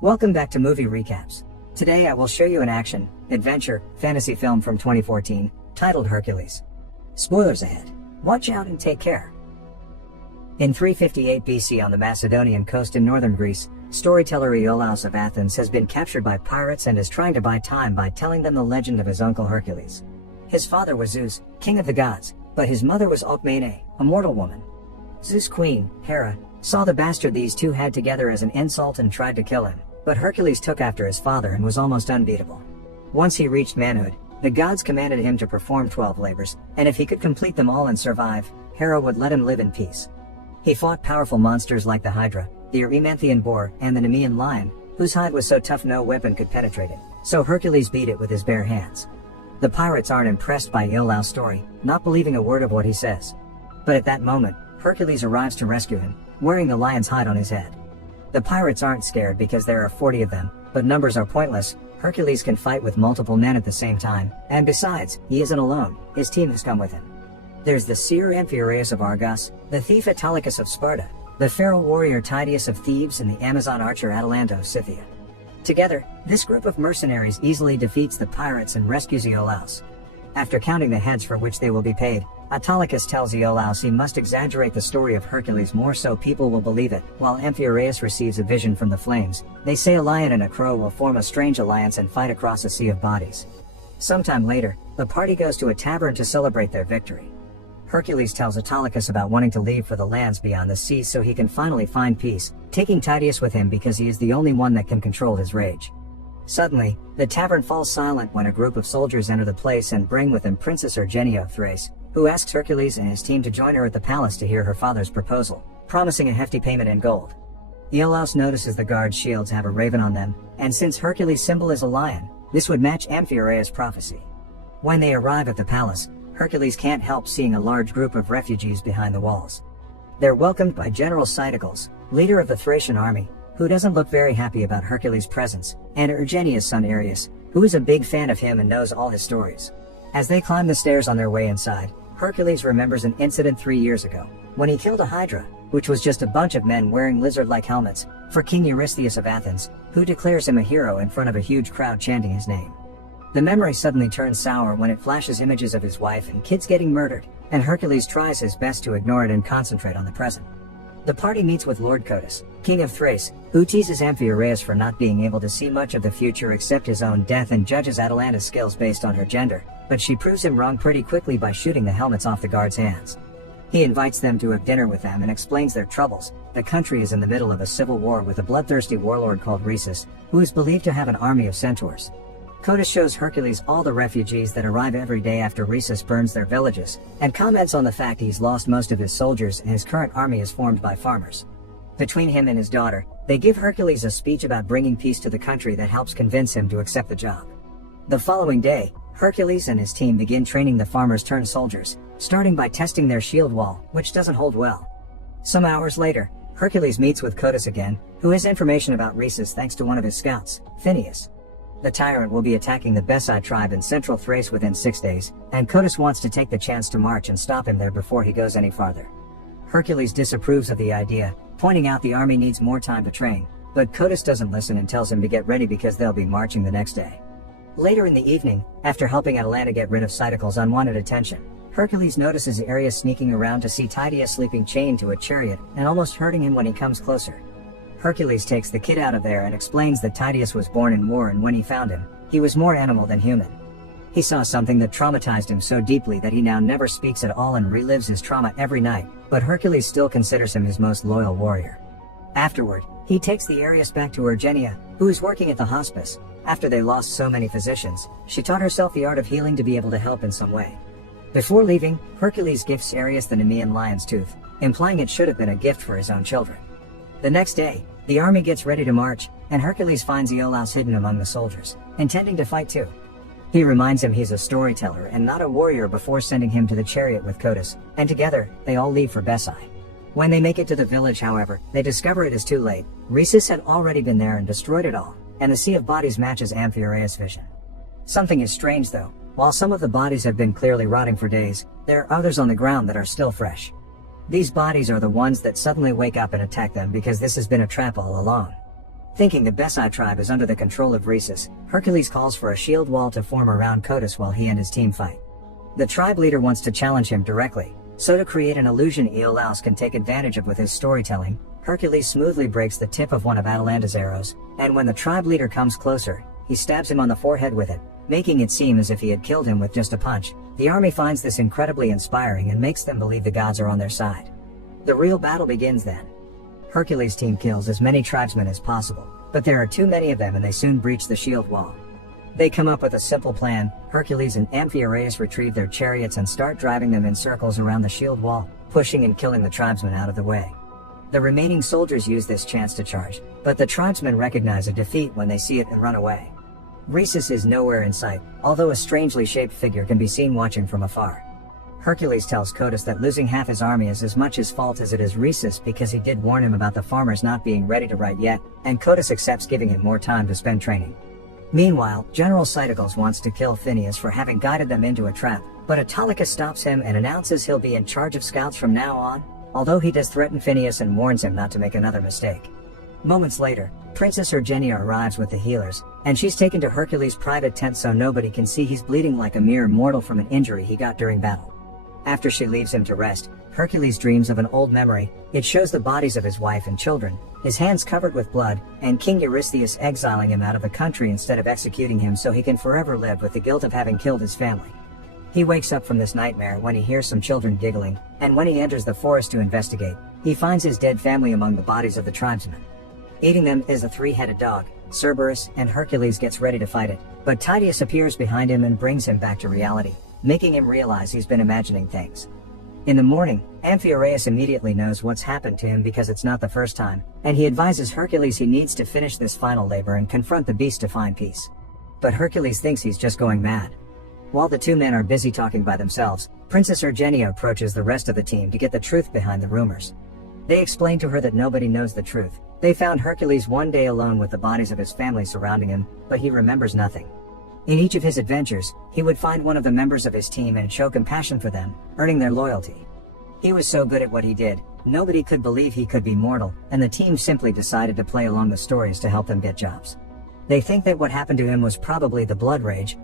Welcome back to Movie Recaps. Today I will show you an action, adventure, fantasy film from 2014, titled Hercules. Spoilers ahead. Watch out and take care. In 358 BC on the Macedonian coast in northern Greece, storyteller Iolaus of Athens has been captured by pirates and is trying to buy time by telling them the legend of his uncle Hercules. His father was Zeus, king of the gods, but his mother was Alcmene, a mortal woman. Zeus' queen, Hera, saw the bastard these two had together as an insult and tried to kill him, but Hercules took after his father and was almost unbeatable. Once he reached manhood, the gods commanded him to perform 12 labors, and if he could complete them all and survive, Hera would let him live in peace. He fought powerful monsters like the Hydra, the Erymanthian boar, and the Nemean lion, whose hide was so tough no weapon could penetrate it, so Hercules beat it with his bare hands. The pirates aren't impressed by Iolaus' story, not believing a word of what he says. But at that moment, Hercules arrives to rescue him, wearing the lion's hide on his head. The pirates aren't scared because there are 40 of them, but numbers are pointless. Hercules can fight with multiple men at the same time, and besides, he isn't alone, his team has come with him. There's the seer Amphiaraus of Argos, the thief Autolycus of Sparta, the feral warrior Tydeus of Thebes, and the Amazon archer Atalanta of Scythia. Together, this group of mercenaries easily defeats the pirates and rescues Iolaus. After counting the heads for which they will be paid, Autolycus tells Iolaus he must exaggerate the story of Hercules more so people will believe it. While Amphiaraus receives a vision from the flames, they say a lion and a crow will form a strange alliance and fight across a sea of bodies. Sometime later, the party goes to a tavern to celebrate their victory. Hercules tells Autolycus about wanting to leave for the lands beyond the seas so he can finally find peace, taking Tydeus with him because he is the only one that can control his rage. Suddenly, the tavern falls silent when a group of soldiers enter the place and bring with them Princess Ergenia of Thrace, who asks Hercules and his team to join her at the palace to hear her father's proposal, promising a hefty payment in gold. Iolaus notices the guards' shields have a raven on them, and since Hercules' symbol is a lion, this would match Amphiaraus' prophecy. When they arrive at the palace, Hercules can't help seeing a large group of refugees behind the walls. They're welcomed by General Cytocles, leader of the Thracian army, who doesn't look very happy about Hercules' presence, and Ergenia's son Areus, who is a big fan of him and knows all his stories. As they climb the stairs on their way inside, Hercules remembers an incident 3 years ago, when he killed a Hydra, which was just a bunch of men wearing lizard-like helmets, for King Eurystheus of Athens, who declares him a hero in front of a huge crowd chanting his name. The memory suddenly turns sour when it flashes images of his wife and kids getting murdered, and Hercules tries his best to ignore it and concentrate on the present. The party meets with Lord Codus, king of Thrace, who teases Amphiaraus for not being able to see much of the future except his own death and judges Atalanta's skills based on her gender, but she proves him wrong pretty quickly by shooting the helmets off the guards' hands. He invites them to have dinner with them and explains their troubles. The country is in the middle of a civil war with a bloodthirsty warlord called Rhesus, who is believed to have an army of centaurs. Codus shows Hercules all the refugees that arrive every day after Rhesus burns their villages, and comments on the fact he's lost most of his soldiers and his current army is formed by farmers. Between him and his daughter, they give Hercules a speech about bringing peace to the country that helps convince him to accept the job. The following day, Hercules and his team begin training the farmers-turned-soldiers, starting by testing their shield wall, which doesn't hold well. Some hours later, Hercules meets with Codus again, who has information about Rhesus thanks to one of his scouts, Phineus. The tyrant will be attacking the Besai tribe in central Thrace within 6 days, and Codus wants to take the chance to march and stop him there before he goes any farther. Hercules disapproves of the idea, pointing out the army needs more time to train, but Codus doesn't listen and tells him to get ready because they'll be marching the next day. Later in the evening, after helping Atalanta get rid of Cytocles' unwanted attention, Hercules notices Areus sneaking around to see Tydeus sleeping chained to a chariot and almost hurting him when he comes closer. Hercules takes the kid out of there and explains that Tydeus was born in war and when he found him, he was more animal than human. He saw something that traumatized him so deeply that he now never speaks at all and relives his trauma every night, but Hercules still considers him his most loyal warrior. Afterward, he takes the Areus back to Ergenia, who is working at the hospice. After they lost so many physicians, she taught herself the art of healing to be able to help in some way. Before leaving, Hercules gifts Areus the Nemean lion's tooth, implying it should have been a gift for his own children. The next day, the army gets ready to march, and Hercules finds Iolaus hidden among the soldiers, intending to fight too. He reminds him he's a storyteller and not a warrior before sending him to the chariot with Codus, and together, they all leave for Besai. When they make it to the village, however, they discover it is too late. Rhesus had already been there and destroyed it all, and the sea of bodies matches Amphiaraus' vision. Something is strange though. While some of the bodies have been clearly rotting for days, there are others on the ground that are still fresh. These bodies are the ones that suddenly wake up and attack them because this has been a trap all along. Thinking the Besai tribe is under the control of Rhesus, Hercules calls for a shield wall to form around Codus while he and his team fight. The tribe leader wants to challenge him directly, so to create an illusion Iolaus can take advantage of with his storytelling, Hercules smoothly breaks the tip of one of Atalanta's arrows, and when the tribe leader comes closer, he stabs him on the forehead with it, making it seem as if he had killed him with just a punch. The army finds this incredibly inspiring and makes them believe the gods are on their side. The real battle begins then. Hercules' team kills as many tribesmen as possible, but there are too many of them and they soon breach the shield wall. They come up with a simple plan. Hercules and Amphiaraus retrieve their chariots and start driving them in circles around the shield wall, pushing and killing the tribesmen out of the way. The remaining soldiers use this chance to charge, but the tribesmen recognize a defeat when they see it and run away. Rhesus is nowhere in sight, although a strangely shaped figure can be seen watching from afar. Hercules tells Codus that losing half his army is as much his fault as it is Rhesus because he did warn him about the farmers not being ready to ride yet, and Codus accepts giving him more time to spend training. Meanwhile, General Cytocles wants to kill Phineus for having guided them into a trap, but Autolycus stops him and announces he'll be in charge of scouts from now on, although he does threaten Phineus and warns him not to make another mistake. Moments later, Princess Urgenia arrives with the healers, and she's taken to Hercules' private tent so nobody can see he's bleeding like a mere mortal from an injury he got during battle. After she leaves him to rest, Hercules dreams of an old memory. It shows the bodies of his wife and children, his hands covered with blood, and King Eurystheus exiling him out of the country instead of executing him so he can forever live with the guilt of having killed his family. He wakes up from this nightmare when he hears some children giggling, and when he enters the forest to investigate, he finds his dead family among the bodies of the tribesmen. Eating them is a three-headed dog, Cerberus, and Hercules gets ready to fight it, but Tydeus appears behind him and brings him back to reality, making him realize he's been imagining things. In the morning, Amphiaraus immediately knows what's happened to him because it's not the first time, and he advises Hercules he needs to finish this final labor and confront the beast to find peace. But Hercules thinks he's just going mad. While the two men are busy talking by themselves, Princess Urgenia approaches the rest of the team to get the truth behind the rumors. They explain to her that nobody knows the truth. They found Hercules one day alone with the bodies of his family surrounding him, but he remembers nothing. In each of his adventures, he would find one of the members of his team and show compassion for them, earning their loyalty. He was so good at what he did, nobody could believe he could be mortal, and the team simply decided to play along the stories to help them get jobs. They think that what happened to him was probably the blood rage,